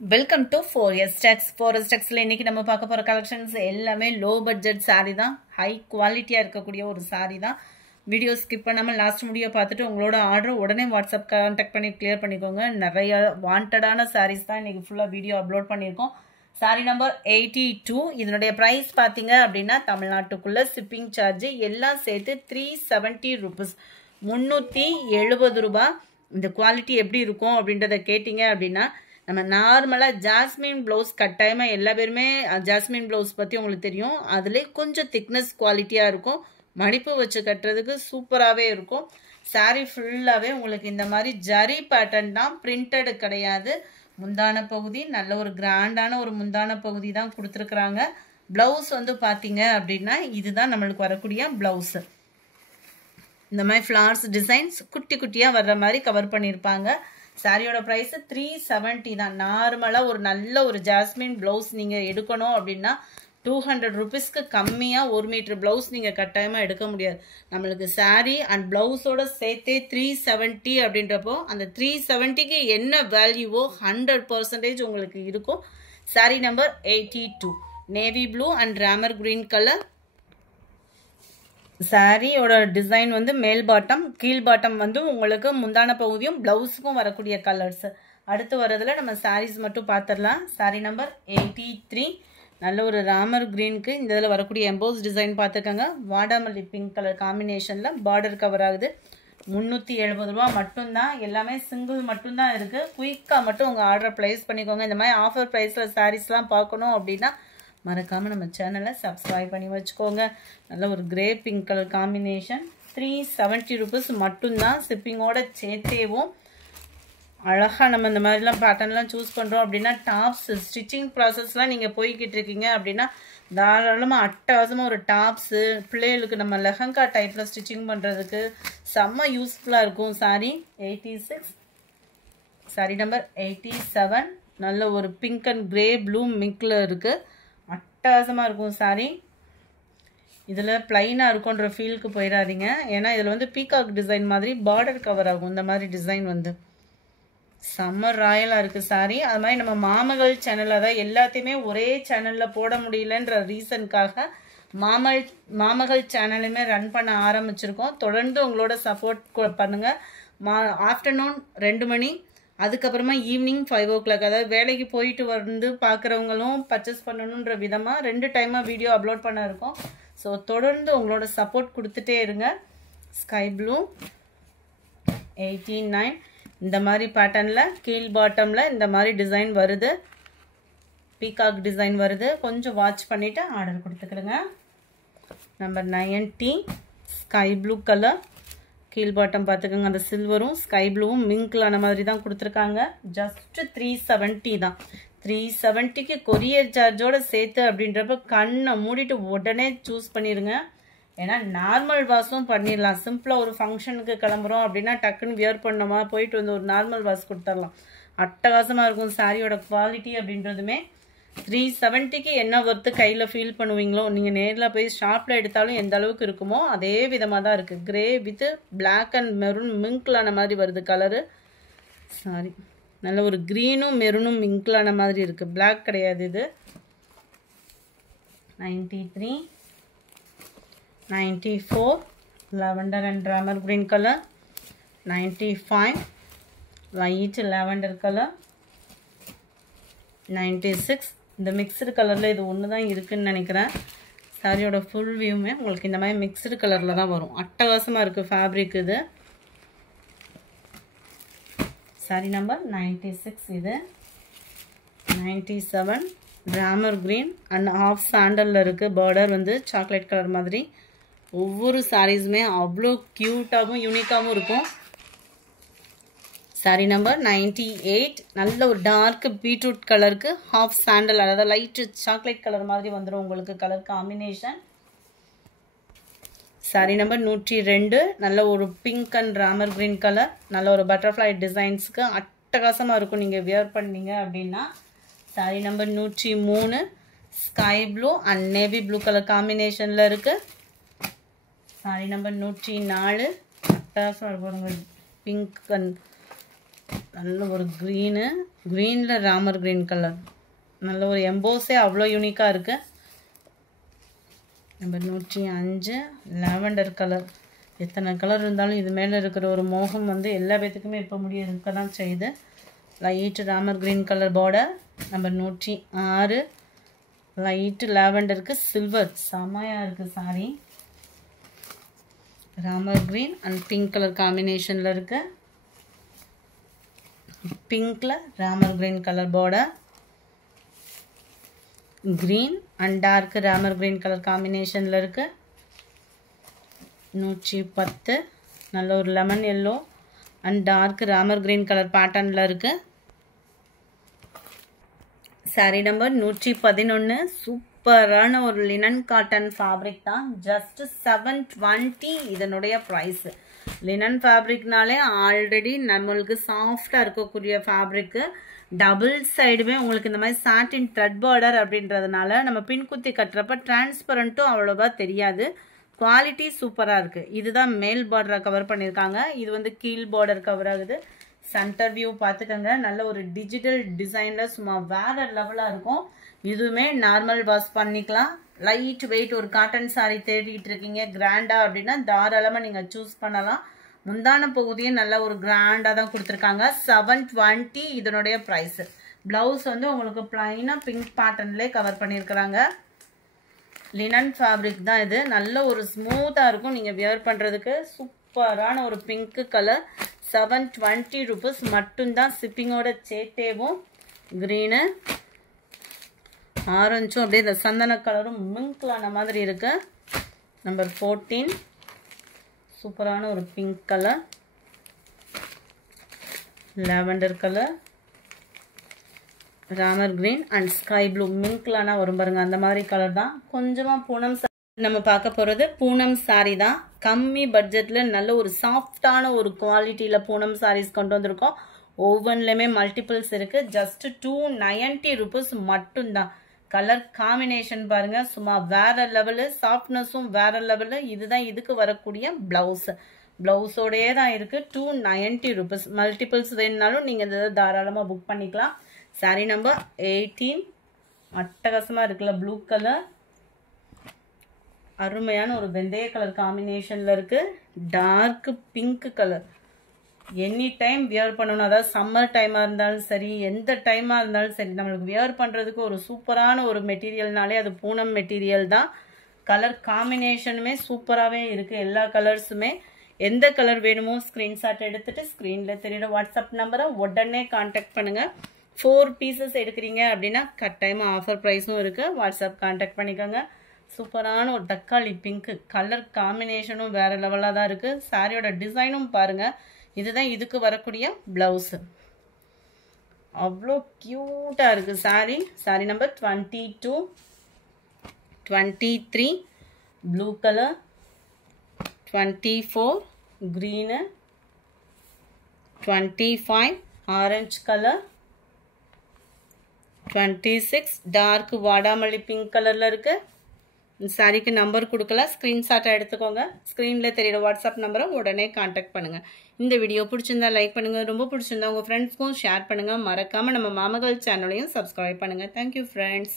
Welcome to 4S Tax. 4S Taxல இன்னைக்கு நம்ம பார்க்க போற கலெக்ஷன்ஸ் எல்லாமே லோ பட்ஜெட் saree தான். ஹை குவாலிட்டியா இருக்கக்கூடிய ஒரு saree தான். வீடியோ ஸ்கிப் பண்ணாம லாஸ்ட் முடிய பார்த்துட்டு உங்களோட ஆர்டர் உடனே வாட்ஸ்அப் கான்டாக்ட் பண்ணி கிளியர் பண்ணிக்கோங்க. நிறைய வாண்டடான sarees தான் இன்னைக்கு ஃபுல்லா வீடியோ அப்லோட் பண்ணியிருக்கோம். saree number 82. இதனுடைய பிரைஸ் பாத்தீங்க அப்படின்னா தமிழ்நாட்டுக்குள்ள ஷிப்பிங் சார்ஜ் எல்லாம் சேர்த்து 370 rupees, 370 ரூபாய். இந்த குவாலிட்டி எப்படி இருக்கும் அப்படின்றத கேட்டிங்க அப்படின்னா நம்ம நார்மலாக ஜாஸ்மின் ப்ளவுஸ் கட்டாயமாக எல்லா பேருமே ஜாஸ்மின் ப்ளவுஸ் பற்றி உங்களுக்கு தெரியும். அதில் கொஞ்சம் திக்னஸ் குவாலிட்டியாக இருக்கும். மடிப்பு வச்சு கட்டுறதுக்கு சூப்பராகவே இருக்கும். சாரீ ஃபுல்லாகவே உங்களுக்கு இந்த மாதிரி ஜரி பேட்டர்ன் தான், பிரிண்டடு கிடையாது. முந்தான பகுதி நல்ல ஒரு கிராண்டான ஒரு முந்தான பகுதி தான் கொடுத்துருக்குறாங்க. ப்ளவுஸ் வந்து பார்த்தீங்க அப்படின்னா இதுதான் நம்மளுக்கு வரக்கூடிய ப்ளவுஸு. இந்த மாதிரி ஃப்ளார்ஸ் டிசைன்ஸ் குட்டி குட்டியாக வர்ற மாதிரி கவர் பண்ணியிருப்பாங்க. சாரியோட ப்ரைஸ் 370 தான். நார்மலாக ஒரு நல்ல ஒரு ஜாஸ்மின் ப்ளவுஸ் நீங்கள் எடுக்கணும் அப்படின்னா 200 rupeesக்கு கம்மியாக 1 மீட்டர் ப்ளவுஸ் நீங்கள் கட்டாயமாக எடுக்க முடியாது. நம்மளுக்கு சாரீ அண்ட் ப்ளவுஸோட சேர்த்தே 370 அப்படின்றப்போ அந்த 370க்கு என்ன வேல்யூவோ 100% உங்களுக்கு இருக்கும். Sari number 82 navy blue and Ramar green colour. சாரியோட டிசைன் வந்து மேல் பாட்டம், கீழ் பாட்டம் வந்து உங்களுக்கு முந்தான பகுதியும் ப்ளவுஸுக்கும் வரக்கூடிய கலர்ஸ். அடுத்து வரதுல நம்ம சாரீஸ் மட்டும் பார்த்துடலாம். சாரீ நம்பர் 83 நல்ல ஒரு ராமர் கிரீனுக்கு இந்த இதில் வரக்கூடிய எம்போஸ் டிசைன் பார்த்துக்கோங்க. வாடாமல்லி பிங்க் கலர் காம்பினேஷனில் பார்டர் கவர் ஆகுது. 370 ரூபா மட்டும்தான். எல்லாமே சிங்கிள் மட்டும்தான் இருக்குது. குயிக்காக மட்டும் உங்கள் ஆர்டரை ப்ளேஸ் பண்ணிக்கோங்க. இந்த மாதிரி ஆஃபர் ப்ரைஸில் சாரீஸ்லாம் பார்க்கணும் அப்படின்னா மறக்காமல் நம்ம சேனலை சப்ஸ்கிரைப் பண்ணி வச்சுக்கோங்க. நல்ல ஒரு grey pink colour combination. 370 rupees மட்டும்தான். ஷிப்பிங்கோட சேர்த்தேவும் அழகாக நம்ம இந்த மாதிரிலாம் பேட்டர்ன்லாம் சூஸ் பண்ணுறோம் அப்படின்னா டாப்ஸ் ஸ்டிச்சிங் ப்ராசஸ்லாம் நீங்கள் போய்கிட்டு இருக்கீங்க அப்படின்னா தாராளமாக அட்டகாசமாக ஒரு டாப்ஸு பிள்ளைகளுக்கு நம்ம லெஹங்கா டைப்பில் ஸ்டிச்சிங் பண்ணுறதுக்கு செம்ம யூஸ்ஃபுல்லாக இருக்கும். சாரி 86. சாரி நம்பர் 87 நல்ல ஒரு பிங்க் அண்ட் கிரே ப்ளூ மிக்ல இருக்குது. அட்டகாசமாக இருக்கும் சாரி. இதில் பிளைனாக இருக்குன்ற ஃபீலுக்கு போயிடாதீங்க. ஏன்னா இதில் வந்து பீகாக் டிசைன் மாதிரி பார்டர் கவர் ஆகும். இந்த மாதிரி டிசைன் வந்து செம்ம ராயலாக இருக்குது சாரி. அது மாதிரி நம்ம மாமகள் சேனலில் தான் எல்லாத்தையுமே ஒரே சேனலில் போட முடியலன்ற ரீசனுக்காக மாமகள் சேனலுமே ரன் பண்ண ஆரம்பிச்சிருக்கோம். தொடர்ந்து உங்களோட சப்போர்ட் பண்ணுங்கள். ஆஃப்டர்நூன் 2 மணி, அதுக்கப்புறமா ஈவினிங் 5 o'clock, அதாவது வேலைக்கு போயிட்டு வந்து பார்க்குறவங்களும் பர்ச்சேஸ் பண்ணணுன்ற விதமாக 2 டைமாக வீடியோ அப்லோட் பண்ண இருக்கோம். ஸோ தொடர்ந்து உங்களோட சப்போர்ட் கொடுத்துட்டே இருங்க. ஸ்கை ப்ளூ 89 இந்த மாதிரி பேட்டர்னில் கீழ் பாட்டமில் இந்த மாதிரி டிசைன் வருது. பீகாக் டிசைன் வருது. கொஞ்சம் வாட்ச் பண்ணிவிட்டு ஆர்டர் கொடுத்துக்கிடுங்க. Number 90 sky blue colour. கீழ் பாட்டம் பார்த்துக்கோங்க. அந்த சில்வரும் ஸ்கை ப்ளூவும் மிங்க்லான மாதிரி தான் கொடுத்துருக்காங்க. ஜஸ்ட் 370 தான். 370க்கு கொரியர் சார்ஜோடு சேர்த்து அப்படின்றப்ப கண்ணை மூடிட்டு உடனே சூஸ் பண்ணிடுங்க. ஏன்னா நார்மல் வாஷும் பண்ணிடலாம். சிம்பிளாக ஒரு ஃபங்க்ஷனுக்கு கிளம்புறோம் அப்படின்னா டக்குன்னு வியர் பண்ணோமா போயிட்டு வந்து ஒரு நார்மல் வாஷ் கொடுத்துடலாம். அட்டகாசமாக இருக்கும் சாரியோட குவாலிட்டி அப்படின்றதுமே. 370க்கு என்ன ஒர்த்து கையில் ஃபீல் பண்ணுவீங்களோ, நீங்கள் நேரில் போய் ஷாப்பில் எடுத்தாலும் எந்த அளவுக்கு இருக்குமோ அதே விதமாக தான் இருக்குது. Grey with black and maroon மிங்க்லான மாதிரி வருது கலரு. சாரி நல்ல ஒரு க்ரீனும் மெரூனும் மிங்க்லான மாதிரி இருக்குது. பிளாக் கிடையாது இது. 93 94 lavender and rammer green color. 95 light lavender color. 96 இந்த மிக்சடு கலரில் இது ஒன்று தான் இருக்குதுன்னு நினைக்கிறேன். சாரியோட ஃபுல் வியூமே உங்களுக்கு இந்த மாதிரி மிக்சடு கலரில் தான் வரும். அட்டகாசமாக இருக்குது ஃபேப்ரிக் இது. சாரி நம்பர் 96 இது. 97 ராமர் கிரீன் அண்ட் ஆஃப் சாண்டலில் இருக்குது. பார்டர் வந்து சாக்லேட் கலர் மாதிரி. ஒவ்வொரு சாரீஸுமே அவ்வளோ க்யூட்டாகவும் யூனிக்காகவும் இருக்கும். சாரி நம்பர் 98 நல்ல ஒரு டார்க் பீட்ரூட் கலருக்கு ஹாஃப் சாண்டல், அதாவது லைட்டு சாக்லேட் கலர் மாதிரி வந்துடும் உங்களுக்கு கலர் காம்பினேஷன். சாரி நம்பர் 102 நல்ல ஒரு pink and Ramar green colour. நல்ல ஒரு பட்டர்ஃப்ளை டிசைன்ஸுக்கு அட்டகாசமாக இருக்கும் நீங்கள் வியர் பண்ணீங்க அப்படின்னா. Sorry number 103 sky blue and navy blue colour காம்பினேஷனில் இருக்குது. சாரி நம்பர் 104 அட்டகாசமாக இருக்கும் பிங்க் அண்ட் நல்ல ஒரு க்ரீனு, க்ரீனில் ராமர் க்ரீன் கலர், நல்ல ஒரு எம்போஸே அவ்வளோ யூனிக்காக இருக்குது. Number 105 lavender colour. எத்தனை கலர் இருந்தாலும் இது மேலே இருக்கிற ஒரு மோகம் வந்து எல்லா பேத்துக்குமே இப்போ இருக்க தான் செய்யுது. Light Ramar green colour border. Number 106 light லாவெண்டருக்கு சில்வர், செமையாக இருக்குது sari. Ramar green and pink colour காம்பினேஷனில் இருக்குது. பிங்க்கில் Ramar green colour border, green and dark Ramar green colour காம்பினேஷனில் இருக்குது. 110 நல்ல ஒரு lemon yellow and dark Ramar green colour பேட்டர்னில் இருக்குது. சாரி நம்பர் 111 சூப்பரான ஒரு லினன் காட்டன் ஃபேப்ரிக் தான். ஜஸ்ட் 720 இதனுடைய ப்ரைஸு. லினன் ஃபேப்ரிக்னாலே ஆல்ரெடி நம்மளுக்கு சாஃப்டாக இருக்கக்கூடிய ஃபேப்ரிக்கு. டபுள் சைடுமே உங்களுக்கு இந்த மாதிரி சாட்டின் த்ரெட் பார்டர் அப்படின்றதுனால நம்ம பின்குத்தி கட்டுறப்ப டிரான்ஸ்பரண்ட்டும் அவ்வளோவா தெரியாது. குவாலிட்டி சூப்பராக இருக்குது. இதுதான் மேல் பார்டரை கவர் பண்ணியிருக்காங்க. இது வந்து கீழ் பார்டர் கவர் ஆகுது. சென்டர் வியூ பார்த்துக்கோங்க. நல்ல ஒரு டிஜிட்டல் டிசைனில் சும்மா வேறு லெவலாக இருக்கும். இதுவுமே நார்மல் வாஷ் பண்ணிக்கலாம். லைட் வெயிட் ஒரு காட்டன் சாரீ தேடிட்டு இருக்கீங்க கிராண்டாக அப்படின்னா தாராளமாக நீங்கள் சூஸ் பண்ணலாம். முந்தான பகுதியே நல்ல ஒரு கிராண்டாக தான் கொடுத்துருக்காங்க. 720 இதனுடைய ப்ரைஸு. ப்ளவுஸ் வந்து உங்களுக்கு ப்ளைனாக பிங்க் பேட்டர்ன்லேயே கவர் பண்ணியிருக்கிறாங்க. லினன் ஃபேப்ரிக் தான் இது. நல்ல ஒரு ஸ்மூத்தாக இருக்கும் நீங்கள் வியர் பண்ணுறதுக்கு. சூப்பரான ஒரு பிங்க் கலர். 720 rupees மட்டும்தான். ஷிப்பிங்கோட சேத்தேவும் க்ரீனு ஆரஞ்சும் அப்படியே இந்த சந்தன கலரும் மிங்க்லான மாதிரி இருக்கு. நம்பர் 14 சூப்பரான ஒரு pink colour, lavender colour, Ramar green and sky blue மிங்க்லான வரும் பாருங்க, அந்த மாதிரி கலர் தான். கொஞ்சமாக பூனம் நம்ம பார்க்க போகிறது பூனம் சாரீ தான். கம்மி பட்ஜெட்டில் நல்ல ஒரு சாஃப்டான ஒரு குவாலிட்டியில் பூனம் சாரீஸ் கொண்டு வந்திருக்கோம். ஒவ்வொன்றுலையுமே மல்டிபிள்ஸ் இருக்குது. ஜஸ்ட் 290 rupees மட்டும்தான். கலர் காம்பினேஷன் பாருங்க, சும்மா வேற லெவலு. சாஃப்ட்னஸும் வேற லெவலு. இதுதான் இதுக்கு வரக்கூடிய பிளவுஸ். பிளவுஸோடையே தான் இருக்குது. 290 rupees. மல்டிபிள்ஸ் வேணுனாலும் நீங்கள் இதை தாராளமாக புக் பண்ணிக்கலாம். சாரீ நம்பர் 18 அட்டகாசமாக இருக்குல்ல, ப்ளூ கலர், அருமையான ஒரு வெந்தய கலர் காம்பினேஷனில் இருக்குது. Dark pink colour. Any time wear பண்ணணும். அதாவது சம்மர் டைமாக இருந்தாலும் சரி, எந்த டைமாக இருந்தாலும் சரி, நம்மளுக்கு வியர் பண்ணுறதுக்கு ஒரு சூப்பரான ஒரு மெட்டீரியல்னாலே அது பூனம் மெட்டீரியல் தான். கலர் காம்பினேஷனுமே சூப்பராகவே இருக்குது. எல்லா கலர்ஸுமே. எந்த கலர் வேணுமோ ஸ்க்ரீன்ஷாட் எடுத்துகிட்டு ஸ்க்ரீனில் தெரியுற வாட்ஸ்அப் நம்பரை உடனே கான்டாக்ட் பண்ணுங்கள். 4 pieces எடுக்கிறீங்க அப்படின்னா கட்டாயமாக ஆஃபர் ப்ரைஸும் இருக்குது. வாட்ஸ்அப் கான்டாக்ட் பண்ணிக்கோங்க. சூப்பரான ஒரு தக்காளி பிங்க்கு கலர் காம்பினேஷனும் வேறு லெவலாக தான் இருக்குது. சாரியோட டிசைனும் பாருங்கள். இதுதான் இதுக்கு வரக்கூடிய ப்ளவுஸு. அவ்வளோ க்யூட்டாக இருக்குது sari. Sari number 22, 23 blue colour, 24 green, 25 orange colour, 26 dark வாடாமல்லி பிங்க் கலரில் இருக்குது. இந்த சாரிக்கு நம்பர் கொடுக்கல, ஸ்க்ரீன்ஷாட்டை எடுத்துக்கோங்க. ஸ்க்ரீனில் தெரியுற வாட்ஸ்அப் நம்பரை உடனே கான்டாக்ட் பண்ணுங்கள். இந்த வீடியோ பிடிச்சிருந்தா லைக் பண்ணுங்கள். ரொம்ப பிடிச்சிருந்தா உங்கள் ஃப்ரெண்ட்ஸ்க்கும் ஷேர் பண்ணுங்கள். மறக்காமல் நம்ம மாமகள் சேனலையும் சப்ஸ்கிரைப் பண்ணுங்கள். Thank you friends.